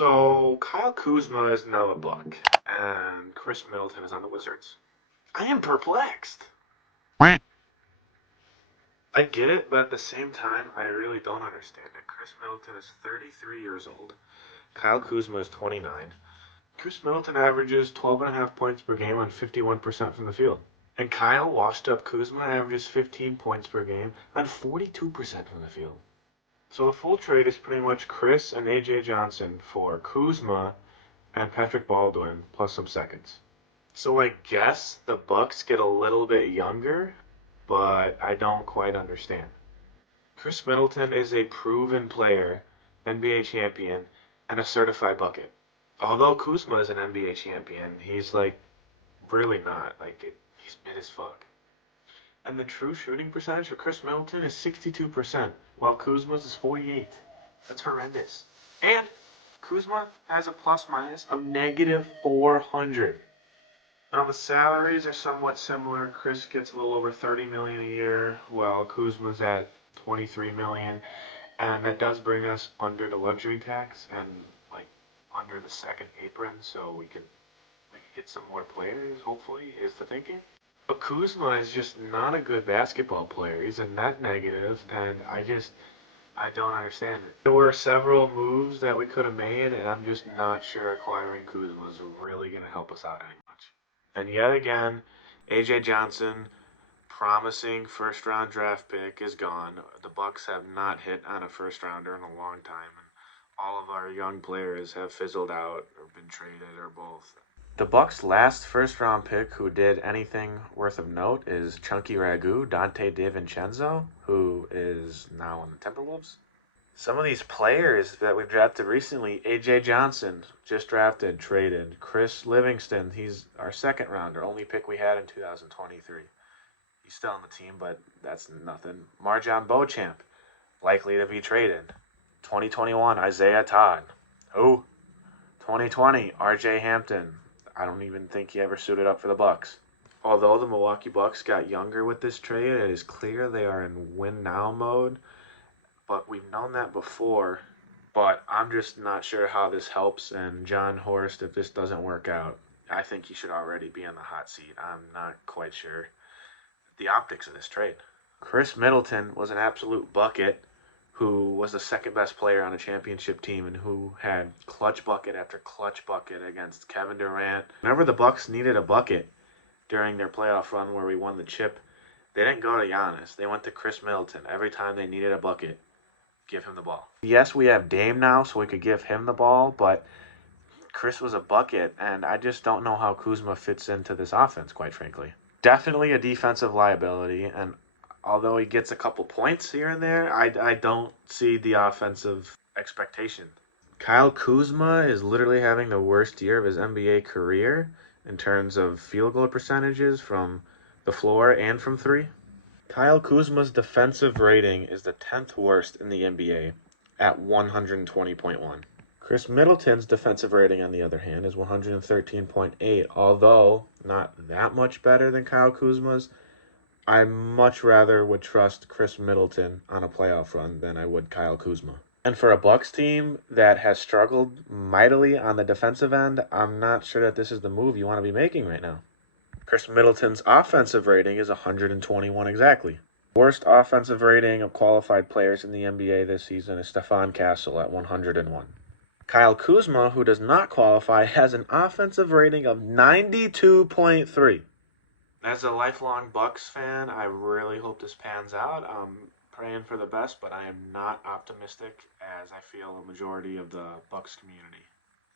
So Kyle Kuzma is now a Buck, and Khris Middleton is on the Wizards. I am perplexed. I get it, but at the same time, I really don't understand it. Khris Middleton is 33 years old. Kyle Kuzma is 29. Khris Middleton averages 12.5 points per game on 51% from the field. And Kyle, washed up Kuzma, averages 15 points per game on 42% from the field. So a full trade is pretty much Khris and AJ Johnson for Kuzma and Patrick Baldwin plus some seconds. So I guess the Bucks get a little bit younger, but I don't quite understand. Khris Middleton is a proven player, NBA champion, and a certified bucket. Although Kuzma is an NBA champion, he's like really not. He's mid as fuck. And the true shooting percentage for Khris Middleton is 62%, while Kuzma's is 48. That's horrendous. And Kuzma has a plus minus of negative 400. Now the salaries are somewhat similar. Khris gets a little over 30 million a year, while Kuzma's at 23 million, and that does bring us under the luxury tax and like under the second apron, so we can get some more players. Hopefully, is the thinking. But Kuzma is just not a good basketball player. He's a net negative, and I don't understand it. There were several moves that we could have made, and I'm just not sure acquiring Kuzma is really going to help us out any much. And yet again, AJ Johnson, promising first round draft pick, is gone. The Bucks have not hit on a first rounder in a long time, and all of our young players have fizzled out or been traded or both. The Bucks' last first-round pick who did anything worth of note is Chunky Ragu, Dante DiVincenzo, who is now on the Timberwolves. Some of these players that we've drafted recently, A.J. Johnson, just drafted, traded. Chris Livingston, he's our second rounder, only pick we had in 2023. He's still on the team, but that's nothing. Marjon Beauchamp, likely to be traded. 2021, Isaiah Todd. Who? 2020, R.J. Hampton. I don't even think he ever suited up for the Bucks. Although the Milwaukee Bucks got younger with this trade, it is clear they are in win now mode. But we've known that before. But I'm just not sure how this helps. And John Horst, if this doesn't work out, I think he should already be in the hot seat. I'm not quite sure the optics of this trade. Khris Middleton was an absolute bucket, who was the second best player on a championship team and who had clutch bucket after clutch bucket against Kevin Durant. Whenever the Bucks needed a bucket during their playoff run where we won the chip, they didn't go to Giannis. They went to Khris Middleton. Every time they needed a bucket, give him the ball. Yes, we have Dame now, so we could give him the ball, but Khris was a bucket, and I just don't know how Kuzma fits into this offense, quite frankly. Definitely a defensive liability, and although he gets a couple points here and there, I don't see the offensive expectation. Kyle Kuzma is literally having the worst year of his NBA career in terms of field goal percentages from the floor and from three. Kyle Kuzma's defensive rating is the 10th worst in the NBA at 120.1. Khris Middleton's defensive rating, on the other hand, is 113.8, although not that much better than Kyle Kuzma's. I much rather would trust Khris Middleton on a playoff run than I would Kyle Kuzma. And for a Bucks team that has struggled mightily on the defensive end, I'm not sure that this is the move you want to be making right now. Khris Middleton's offensive rating is 121 exactly. Worst offensive rating of qualified players in the NBA this season is Stephon Castle at 101. Kyle Kuzma, who does not qualify, has an offensive rating of 92.3. As a lifelong Bucks fan, I really hope this pans out. I'm praying for the best, but I am not optimistic, as I feel a majority of the Bucks community.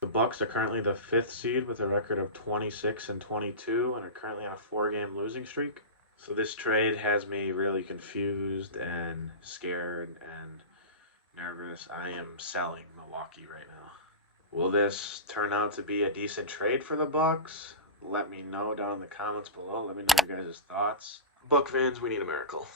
The Bucks are currently the 5th seed with a record of 26-22 and are currently on a 4-game losing streak. So this trade has me really confused and scared and nervous. I am selling Milwaukee right now. Will this turn out to be a decent trade for the Bucks? Let me know down in the comments below. Let me know your guys' thoughts. Buck fans, we need a miracle.